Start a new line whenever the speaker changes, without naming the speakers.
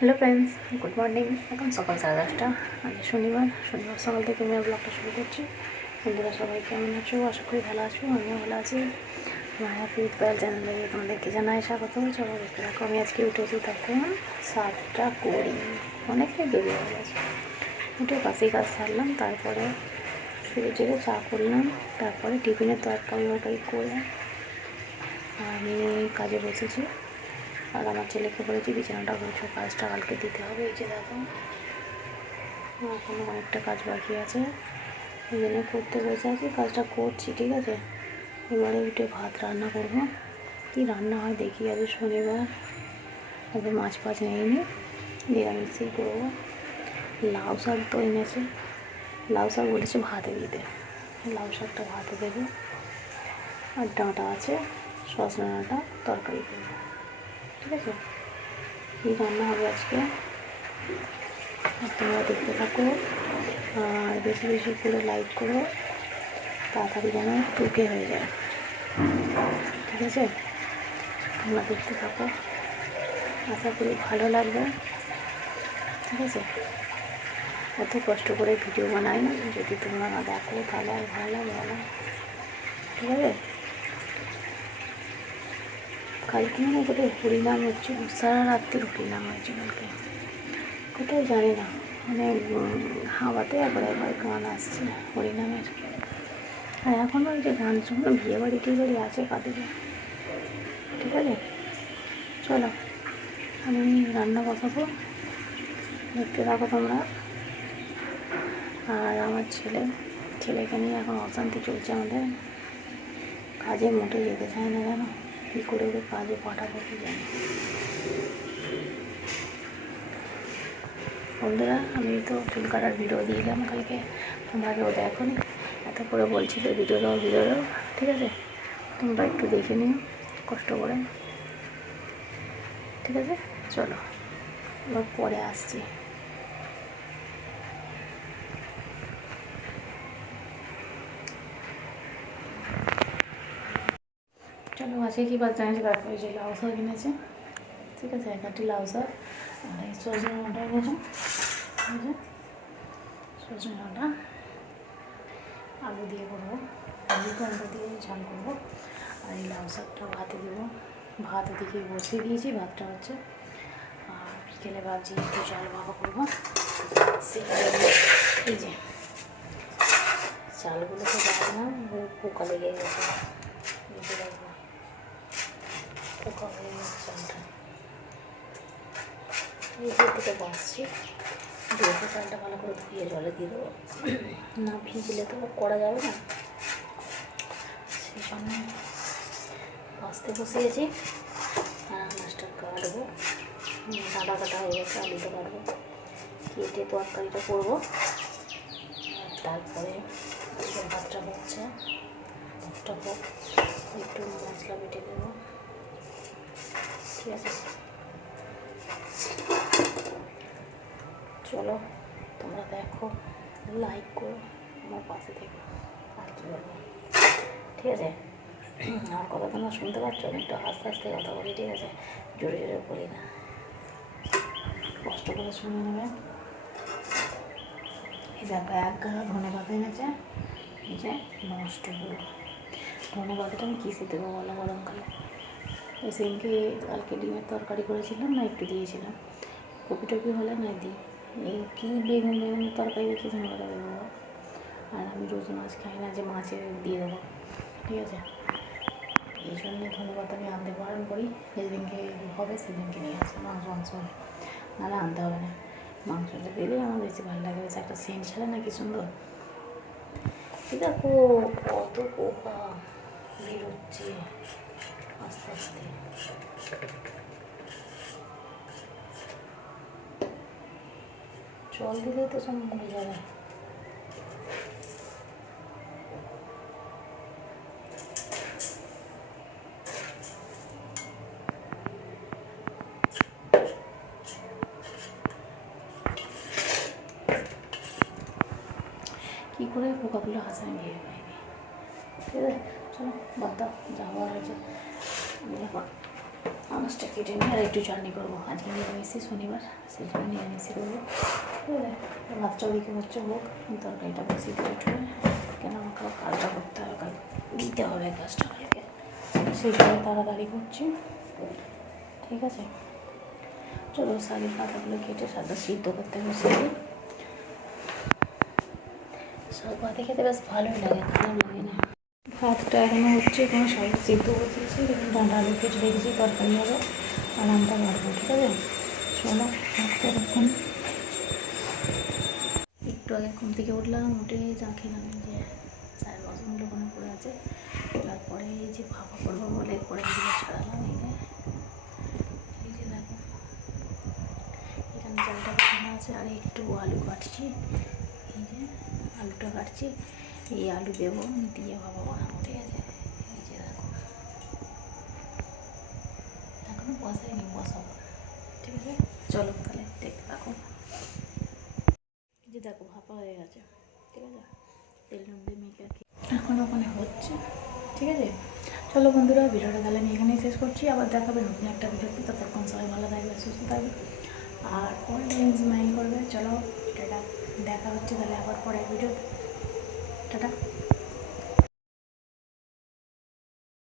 Hello friends good morning এখন সকাল সাড়ে দশটা। আজ শনিবার শনিবার সকাল থেকে আমি ব্লগটা শুরু করছি। বন্ধুরা সবাই কেমন আছো? আশা করি ভালো আছো আমিও ভালো আছি। হ্যাপি পাল চ্যানেলে তোমাদেরকে জানাই স্বাগত। চলো দেখতে থাকো আমি আজকে উঠেছি তখন সাতটা কুড়ি। অনেকটাই দেরি হয়ে গেছে। উঠে পাশেই কাজ সারলাম তারপরে শুরু চেড়ে চা করলাম তারপরে টিফিনের তরকারি ওরকারি করে আমি কাজে বসেছি। আর আমার ছেলেকে বলেছি বিছানাটা গুছো, কাজটা কালকে দিতে হবে, এই যে দেখো। এখনও অনেকটা কাজ বাকি আছে। এই জন্য করতে বসে আছি, কাজটা করছি, ঠিক আছে? এবারে উঠে ভাত রান্না করব। কি রান্না হয় দেখি আজ শনিবার। তবে মাছ ফাছ নেইনি, নিরামিষই করব। লাউ শাক তো এনেছে। লাউ শাক বলেছে ভাতে দিতে। লাউ শাকটা ভাতে দেবে। আর ডাঁটা আছে, সজনা ডাঁটা, তরকারি করব। ঠিক আছে? কী রান্না হবে আজকে? তোমরা দেখতে থাকো। আর বেশি বেশি করে লাইক করো। তাড়াতাড়ি যেন টুকে হয়ে যায়। ঠিক আছে? তোমরা দেখতে থাকো। আশা করি ভালো লাগবে। ঠিক আছে? এত কষ্ট করে ভিডিও বানাই যদি তোমরা না দেখো তাহলে আর ভালো লাগে না। ঠিক আছে? কালকে মানে কোথায় হরিনাম হচ্ছে সারা রাত্রির হরিনাম হয়েছে কালকে। কোথায় জানি না মানে হাওয়াতে একবার একবার গান আসছে হরিনামের। আর এখন ওই যে গান শুনে বিয়ে বাড়ি টিয়ে বাড়ি আছে কাদিকে ঠিক আছে? চলো, আমি রান্না বসাবো, দেখতে থাকো তোমরা। আর আমার ছেলে, ছেলেকে নিয়ে এখন অশান্তি চলছে আমাদের। কাজে মোটে যেতে চায় না কেন কী করে ওকে কাজে পাঠাবো কি জানি। বন্ধুরা, আমি তো চুল কাটার ভিডিও দিলাম কালকে। তোমরা কেউ দেখো নি এত করে বলছিল ভিডিও দাও ভিডিও দাও। ঠিক আছে? তোমরা একটু দেখে নিও, কষ্ট করে। ঠিক আছে? চলো, এবার পরে আসছি। চলো আজকে কী বাদ জানিস তারপরে যে লাউ শাক কিনেছে। ঠিক আছে একাটি লাউ শাক আর এই সজনে ডাঁটা এনেছে সজনে ডাঁটা। আলু দিয়ে করব, আলু টমেটো দিয়ে ঝাল করব। আর এই লাউ শাকটা ভাতে দেবো। ভাত ওদিকে বসিয়ে দিয়েছি, ভাতটা হচ্ছে, আর বিকেলে ভাবছি একটু চাল ভাপা করব। এই যে, চালগুলো তো দেখলাম পোকা লেগে গেছে। হয়ে চালটা থেকে বাঁচছি ধুয়ে চালটা ভালো করে ধুয়ে জলে দিয়ে দেবো না ভিজলে তো করা যাবে না সেই জন্য বাঁচতে বসে গেছি আর মাছটা কাটবো ডাঁটা কাটা হয়ে গেছে আলুটা কাটবো কেটে তরকারিটা করব তারপরে ভাতটা হচ্ছে ভাতটা হোক একটু মশলা বেটে দেবো চলো তোমরা দেখো লাইক করো আমার পাশে থেকো। আর কি বলব? ঠিক আছে? আমার কথা তোমরা শুনতে পাচ্ছ? আমি একটু আস্তে আস্তে কথা বলি ঠিক আছে? জোরে জোরে বলি না। কষ্ট করে শুনে নেবে। এই দেখো এক গাড়া ধনে পাতা এনেছে। যে নষ্ট হলো। ধনে পাতাটা আমি কিসে দেবো বলো গরমকালে? এই সেদিনকে কালকে ডিমের তরকারি করেছিলাম, না একটু দিয়েছিলাম। কপি টপি হলে না দিই। এই কী বেগুন বেগুনের তরকারি ধনে পাতা দেবো আর আমি রোজ মাছ খাই না, যে মাছে দিয়ে দেবো। ঠিক আছে? এই জন্য ধন্যবাদ আমি আনতে বারণ করি। যেদিনকে হবে সেদিনকে নিয়ে আসব। মাংস মাংস হলে নাহলে আনতে হবে না। মাংসটা দিলে আমার বেশি ভালো লাগে বেশ একটা সেন্ট ছাড়ে না কি সুন্দর? দেখো, কত পোকা। বেরোচ্ছে। আস্তে আস্তে জল দিলে তো সব মরে যাবে। কী করে পোকাগুলো হাসে আমি ভেবে পাইনি চলো, বাদ দাও, যা হওয়ার হয়েছে। এখন কেটে নিয়ে আর একটু চাটনি করব। আজকে নিরামিষই শনিবার, সেই জন্য নিরামিষই করব ভাতটা ওদিকে হচ্ছে হোক, তরকারিটা বসিয়ে দিয়ে উঠবে কেন আমাকে কাজটা করতে হবে? কাজ দিতে হবে কাজটা আমাকে সেই জন্য তাড়াতাড়ি করছি। ঠিক আছে? চলো শাকের পাতাগুলো কেটে সাদা সিদ্ধ করতে বসে দিই শাক ভাতে খেতে বেশ ভালোই লাগে খারাপ লাগে না? ভাতটা এখনও হচ্ছে, কোনো শাক সিদ্ধ বসিয়েছি ডাঁটা আলু কেটে রেখেছি তরকারি হবে, আর আমটা বাড়বো, ঠিক আছে? চলো ভাতটা এখন একটু আগে ঘুম থেকে উঠলাম, উঠে চা খেলাম যে চায়ের বাসনগুলো ওখানে পড়ে আছে। তারপরে এই যে ভাপা করব বলে করে দিকে ছাড়ালাম, এই যে দেখো। এখানে চালটা আছে, আর একটু আলু কাটছি, এই যে আলুটা কাটছি। এই আলু দেবো দিয়ে বানাবো ঠিক আছে এই যে দেখো এখনও বসাইনি বসাবো ঠিক আছে চলো তাহলে দেখতে থাকো যে দেখো ভাপা হয়ে গেছে ঠিক আছে তেল নুন দিয়ে মেখে এখন ওখানে হচ্ছে ঠিক আছে চলো বন্ধুরা ভিডিওটা তাহলে আমি এখানেই শেষ করছি আবার দেখাবে নতুন একটা ভিডিওতে ততক্ষণ সবাই ভালো থাকবে সুস্থ থাকবে আর অনলাইন স্মাইল করবে চলো এটা দেখা হচ্ছে তাহলে আবার পরে ভিডিও 找到